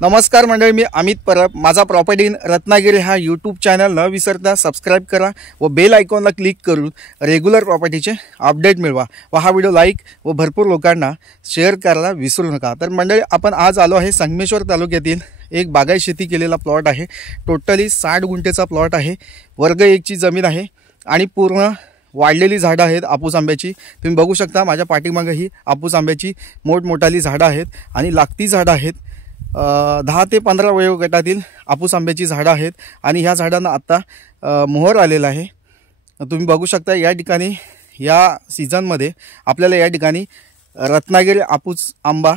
नमस्कार मंडळी, मी अमित परब. माझा प्रॉपर्टी इन रत्नागिरी हा यूट्यूब चॅनल न विसरता सबस्क्राईब करा व बेल आयकॉनला क्लिक करून रेग्युलर प्रॉपर्टीचे अपडेट मिळवा व हा व्हिडिओ लाईक व भरपूर लोकांना शेअर करायला विसरू नका. तर मंडळी, आपण आज आलो आहे संगमेश्वर तालुक्यातील एक बागायत शेती केलेला प्लॉट आहे. टोटली 60 गुंठेचा प्लॉट आहे. वर्ग 1 ची जमीन आहे आणि पूर्ण वाढलेली झाडं आहेत आपूस आंब्याची. तुम्ही बघू शकता माझ्या पाठीमागे ही आपूस आंब्याची मोठमोठाली झाडं आहेत आणि लागती झाडं आहेत. 10 ते 15 वयोगटातील आपूस आंब्याची झाडं आहेत आणि ह्या झाडांना आत्ता मोहर आलेला आहे. तुम्ही बघू शकता या ठिकाणी या सीझनमध्ये आपल्याला या ठिकाणी रत्नागिरी आपूस आंबा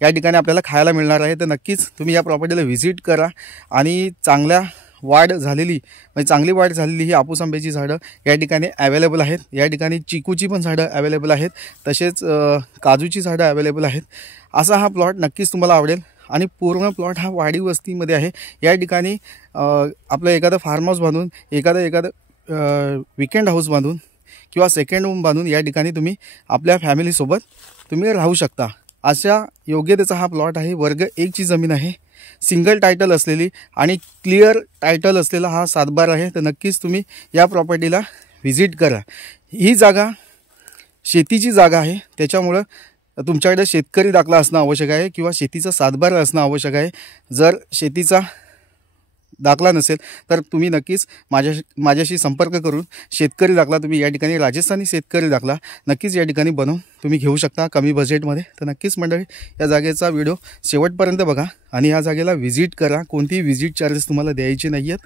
या ठिकाणी आपल्याला खायला मिळणार आहे. तर नक्कीच तुम्ही या प्रॉपर्टीला व्हिजिट करा आणि चांगली वाढ झालेली ही आपूस आंब्याची झाडं या ठिकाणी अवेलेबल आहेत. या ठिकाणी चिकूची पण झाडं अवेलेबल आहेत, तसेच काजूची झाडं अवेलेबल आहेत. असा हा प्लॉट नक्कीच तुम्हाला आवडेल आणि पूर्ण प्लॉट हा वाडी वस्तीमध्ये आहे. या ठिकाणी आपलं एखादं फार्म हाऊस बांधून एखादं विकेंड हाऊस बांधून किंवा सेकंड होम बांधून या ठिकाणी तुम्ही आपल्या फॅमिलीसोबत तुम्ही राहू शकता. अशा योग्यतेचा हा प्लॉट आहे. वर्ग 1 ची जमीन आहे. सिंगल टायटल असलेली आणि क्लिअर टायटल असलेला हा 7/12 आहे. तर नक्कीच तुम्ही या प्रॉपर्टीला व्हिजिट करा. ही जागा शेतीची जागा आहे, त्याच्यामुळं तुमच्याकडे शेतकरी दाखला असणं आवश्यक आहे किंवा शेतीचा 7/12 असणं आवश्यक आहे. जर शेतीचा दाखला नसेल तर तुम्ही नक्कीच माझ्याशी संपर्क करून शेतकरी दाखला तुम्ही या ठिकाणी राजस्थानी शेतकरी दाखला नक्कीच या ठिकाणी बनवून तुम्ही घेऊ शकता कमी बजेटमध्ये. तर नक्कीच मंडळी, या जागेचा व्हिडिओ शेवटपर्यंत बघा आणि या जागेला व्हिजिट करा. कोणतीही व्हिजिट चार्जेस तुम्हाला द्यायचे नाही आहेत.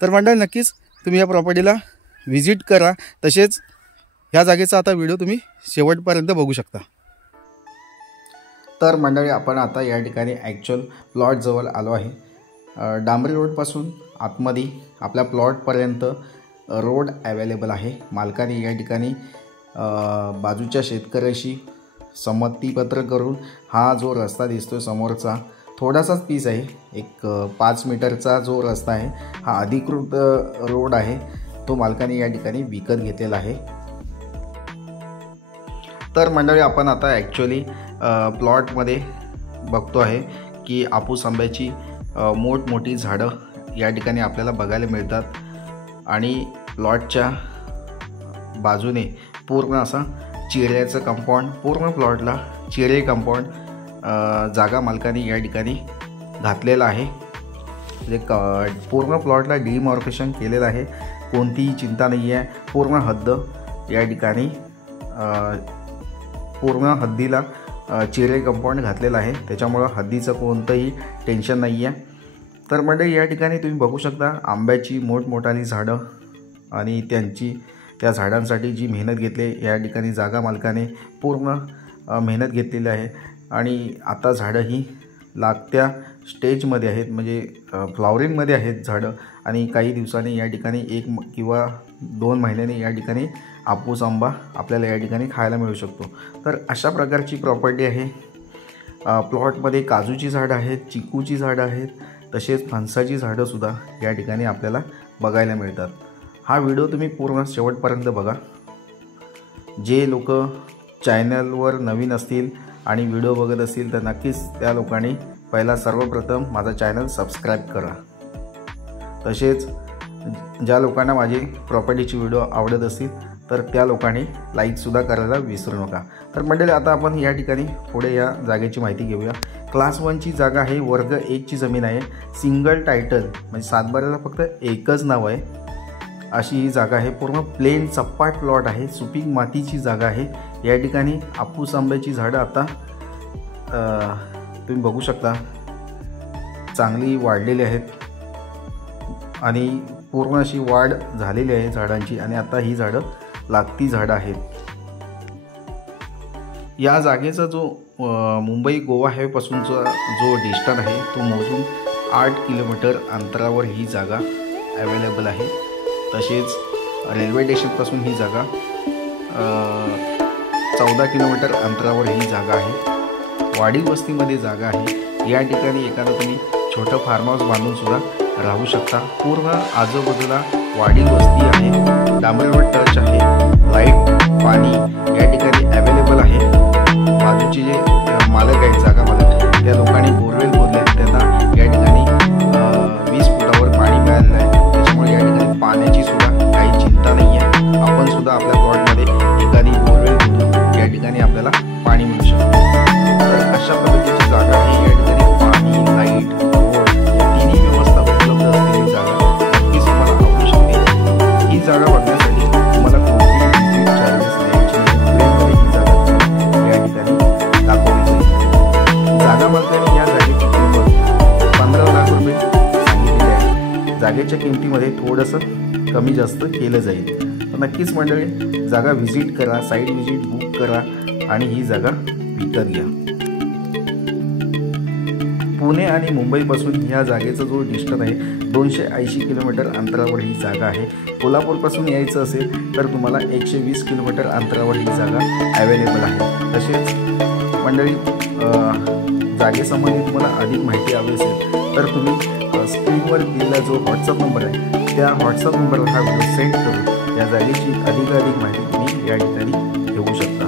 तर मंडळी, नक्कीच तुम्ही या प्रॉपर्टीला व्हिजिट करा. तसेच ह्या जागेचा आता व्हिडिओ तुम्ही शेवटपर्यंत बघू शकता. तर मंडळी, आपण आता या ठिकाणी ॲक्च्युअल प्लॉटजवळ आलो आहे. डांबरी रोडपासून आतमध्ये आपल्या प्लॉटपर्यंत रोड अवेलेबल आहे. मालकाने या ठिकाणी बाजूच्या शेतकऱ्याशी संमतीपत्र करून हा जो रस्ता दिसतो समोरचा थोडासाच पीस आहे, एक 5 मीटरचा जो रस्ता आहे हा अधिकृत रोड आहे, तो मालकाने या ठिकाणी विकत घेतलेला आहे. तर मंडळी, आपण आता ॲक्च्युअली प्लॉटमध्ये बघतो आहे की आपूस आंब्याची मोठमोठी झाडं या ठिकाणी आपल्याला बघायला मिळतात आणि प्लॉटच्या बाजूने पूर्ण असा चिऱ्याचं कंपाऊंड, पूर्ण प्लॉटला चिरे कंपाऊंड जागा मालकाने या ठिकाणी घातलेला आहे. म्हणजे पूर्ण प्लॉटला डिमार्केशन केलेलं आहे. कोणतीही चिंता नाही आहे. पूर्ण हद्द या ठिकाणी पूर्ण हद्दीला चिरे कंपाऊंड घातलेलं आहे, त्याच्यामुळं हद्दीचं कोणतंही टेन्शन नाही आहे. तर मंडळी, या ठिकाणी तुम्ही बघू शकता आंब्याची मोठमोठाली झाडं आणि त्या झाडांसाठी जी मेहनत घेतली या ठिकाणी जागा मालकाने पूर्ण मेहनत घेतलेली आहे आणि आता झाडं ही लागत्या स्टेजमध्ये आहेत, म्हणजे फ्लॉवरिंगमध्ये आहेत झाडं आणि काही दिवसांनी या ठिकाणी 1 किंवा 2 महिन्यांनी या ठिकाणी आपूस आंबा आपल्याला या ठिकाणी खायला मिळू शकतो. तर अशा प्रकारची प्रॉपर्टी आहे. प्लॉटमध्ये काजूची झाडं आहेत, चिकूची झाडं आहेत, तसेच फणसाची झाडंसुद्धा या ठिकाणी आपल्याला बघायला मिळतात. हा व्हिडिओ तुम्ही पूर्ण शेवटपर्यंत बघा. जे लोक चॅनलवर नवीन असतील आणि व्हिडिओ बघत असतील तर नक्कीच त्या लोकांनी पहिला सर्वप्रथम माझा चॅनल सबस्क्राईब करा. तसेच ज्या लोकांना माझी प्रॉपर्टीची व्हिडिओ आवडत असतील तर त्या लोकांनी लाईकसुद्धा करायला विसरू नका. तर मंडळी, आता आपण या ठिकाणी पुढे या जागेची माहिती घेऊया. क्लास 1 ची जागा आहे. वर्ग 1 ची जमीन आहे. सिंगल टायटल, म्हणजे 7/12ला फक्त एकच नाव आहे अशी ही जागा आहे. पूर्ण प्लेन सपाट प्लॉट आहे. सुपीक मातीची जागा आहे. या ठिकाणी आपूस आंब्याची झाडं आता तुम्ही बघू शकता चांगली वाढलेली आहेत आणि पूर्ण अशी वाढ झालेली आहे झाडांची आणि आता ही झाडं लागती झाडं आहेत. या जागेचा जो मुंबई गोवा हायवेपासूनचा जो डिस्टन्स आहे तो मोजून 8 किलोमीटर अंतरावर ही जागा अवेलेबल आहे. तसेच रेल्वे स्टेशनपासून ही जागा 14 किलोमीटर अंतरावर ही जागा आहे. वाडी वस्तीमध्ये जागा आहे. या ठिकाणी एखादं तुम्ही छोटं फार्म हाऊस बांधून सुद्धा राहू शकता. पूर्ण आजूबाजूला वाडी वस्ती आहे, डांबरीवर टच आहे, लाईट पाणी या ठिकाणी अवेलेबल आहे। बाजूचे जे मालक आहेत, जागा मालक, त्या लोकांनी बोरवेल खोदले, त्यांना या ठिकाणी 20 फुटावर पाणी मिळालेलं आहे। त्याच्यामुळे या ठिकाणी पाण्याची सुद्धा काही चिंता नाही आहे। आपण सुद्धा आपल्या प्लॉटमध्ये एखादी बोरवेल खोदून या ठिकाणी आपल्याला पाणी मिळू शकतं। तर अशा पद्धतीची जागा आहे। या ठिकाणी पाणी, लाईट, रोड या तिन्ही व्यवस्था उपलब्ध असलेली जागा नक्कीच तुम्हाला आवडू शकते। ही जागा बघण्यासाठी तुम्हाला कोणतीही विजिट चार्जेस द्यायचे नाही। ही जागा या ठिकाणी दाखवली जाईल। जागा मालकाने या जागेची किंमत 15 लाख रुपये सांगितलेली आहे। जागेच्या किमतीमध्ये थोडंसं कमी जास्त केलं जाईल। तर नक्कीच मंडळी जागा व्हिजिट करा, साईट व्हिजिट बुक करा आणि ही जागा विकत घ्या। पुणे आणि मुंबईपासून ह्या जागेचा जो डिस्टन्स आहे 280 किलोमीटर अंतरावर ही जागा आहे। कोल्हापूरपासून यायचं असेल तर तुम्हाला 120 किलोमीटर अंतरावर ही जागा अवेलेबल आहे। तसेच मंडळी जागेसंबंधी तुम्हाला अधिक माहिती हवी असेल तर तुम्ही स्क्रीनवर दिलेला जो व्हॉट्सअप नंबर आहे त्या व्हॉट्सअप नंबरला हा व्हिडिओ सेंड करून या जागेची अधिकाधिक माहिती तुम्ही या ठिकाणी घेऊ शकता।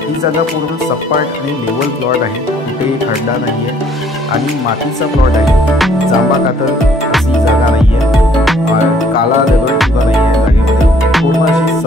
ही जागा पूर्ण सपाट आणि लेवल प्लॉट आहे, कुठेही खड्डा नाही आहे आणि मातीचा प्लॉट आहे। जांबा कातर अशी जागा नाही आहे, काला दगड सुद्धा नाही आहे जागेमध्ये। पूर्ण अशी